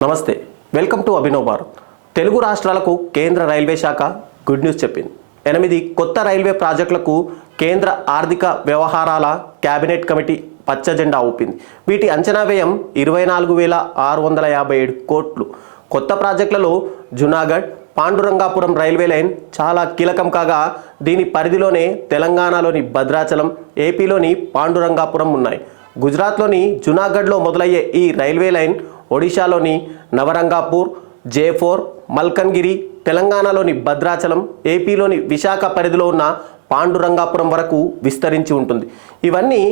నమస్తే, welcome to Abhinav Bharat. Telugu రాష్ట్రాలకు కేంద్ర రైల్వే శాఖ గుడ్ న్యూస్ చెప్పింది. 8 కొత్త రైల్వే ప్రాజెక్టులకు కేంద్ర ఆర్థిక వ్యవహారాల కేబినెట్ కమిటీ పచ్చ జెండా ఊపింది. వీటి అంచనా వ్యయం 24,657 కోట్లు. కొత్త ప్రాజెక్టులలో జునాగఢ్ పాండురంగాపురం రైల్వే లైన్ చాలా కీలకం కాగా, దీని పరిధిలోనే తెలంగాణలోని భద్రాచలం, ఏపీలోని పాండురంగాపురం ఉన్నాయి. గుజరాత్లోని జునాగఢ్లో మొదలయ్యే ఈ రైల్వే లైన్ ఒడిశాలోని నవరంగాపూర్, J4, మల్కన్గిరి, తెలంగాణలోని భద్రాచలం, ఏపీలోని విశాఖ పరిధిలో ఉన్న పాండురంగాపురం వరకు విస్తరించి ఉంటుంది. ఇవన్నీ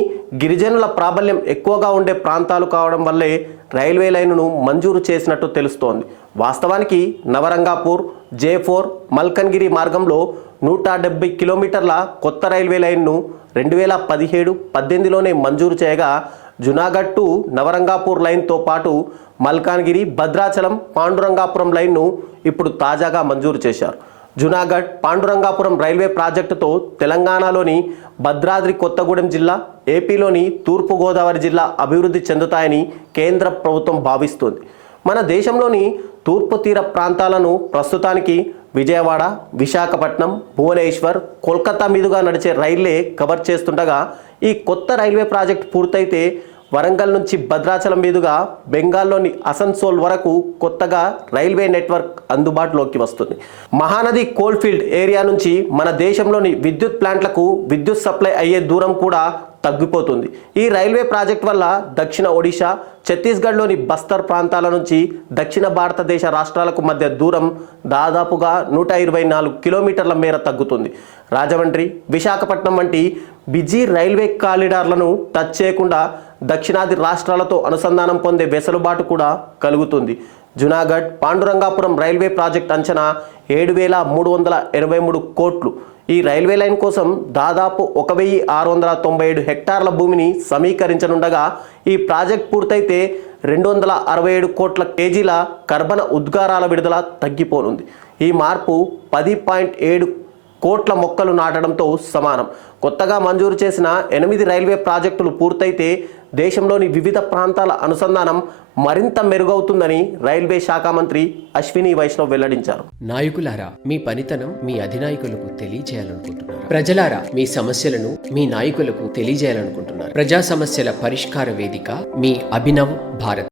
గిరిజనుల ప్రాబల్యం ఎక్కువగా ఉండే ప్రాంతాలు కావడం వల్లే రైల్వే లైన్ను మంజూరు చేసినట్టు తెలుస్తోంది. వాస్తవానికి నవరంగాపూర్, J4, మల్కన్గిరి మార్గంలో 170 కిలోమీటర్ల కొత్త రైల్వే లైన్ను 2017-18లోనే మంజూరు చేయగా, జునాగఢ్ టు నవరంగాపూర్ లైన్తో పాటు మల్కాన్గిరి, భద్రాచలం, పాండురంగాపురం లైన్ను ఇప్పుడు తాజాగా మంజూరు చేశారు. జునాగఢ్ పాండురంగాపురం రైల్వే ప్రాజెక్టుతో తెలంగాణలోని భద్రాద్రి కొత్తగూడెం జిల్లా, ఏపీలోని తూర్పుగోదావరి జిల్లా అభివృద్ధి చెందుతాయని కేంద్ర ప్రభుత్వం భావిస్తోంది. మన దేశంలోని తూర్పు తీర ప్రాంతాలను ప్రస్తుతానికి విజయవాడ, విశాఖపట్నం, భువనేశ్వర్, కోల్కతా మీదుగా నడిచే రైళ్లే కవర్ చేస్తుండగా, ఈ కొత్త రైల్వే ప్రాజెక్ట్ పూర్తయితే వరంగల్ నుంచి భద్రాచలం మీదుగా బెంగాల్లోని అసన్సోల్ వరకు కొత్తగా రైల్వే నెట్వర్క్ అందుబాటులోకి వస్తుంది. మహానది కోల్ఫీల్డ్ ఏరియా నుంచి మన దేశంలోని విద్యుత్ ప్లాంట్లకు విద్యుత్ సప్లై అయ్యే దూరం కూడా తగ్గిపోతుంది. ఈ రైల్వే ప్రాజెక్ట్ వల్ల దక్షిణ ఒడిశా, ఛత్తీస్గఢ్లోని బస్తర్ ప్రాంతాల నుంచి దక్షిణ భారతదేశ రాష్ట్రాలకు మధ్య దూరం దాదాపుగా 124 కిలోమీటర్ల మేర తగ్గుతుంది. రాజమండ్రి, విశాఖపట్నం వంటి బిజీ రైల్వే కారిడార్లను టచ్ చేయకుండా దక్షిణాది రాష్ట్రాలతో అనుసంధానం పొందే వెసులుబాటు కూడా కలుగుతుంది. జునాగఢ్ పాండురంగాపురం రైల్వే ప్రాజెక్ట్ అంచనా 7,383 కోట్లు. ఈ రైల్వే లైన్ కోసం దాదాపు 1,697 హెక్టార్ల భూమిని సమీకరించనుండగా, ఈ ప్రాజెక్ట్ పూర్తయితే 267 కోట్ల కేజీల కర్బన ఉద్గారాల విడుదల తగ్గిపోనుంది. ఈ మార్పు 10.7 కోట్ల మొక్కలు నాటడంతో సమానం. కొత్తగా మంజూరు చేసిన 8 రైల్వే ప్రాజెక్టులు పూర్తయితే దేశంలోని వివిధ ప్రాంతాల అనుసంధానం మరింత మెరుగవుతుందని రైల్వే శాఖ మంత్రి అశ్విని వైష్ణవ్ వెల్లడించారు. నాయకులారా, మీ పనితనం మీ అధినాయకులకు తెలియజేయాలనుకుంటున్నారు. ప్రజలారా, మీ సమస్యలను మీ నాయకులకు తెలియజేయాలనుకుంటున్నారు. ప్రజా సమస్యల పరిష్కార వేదిక మీ అభినవ్ భారత్.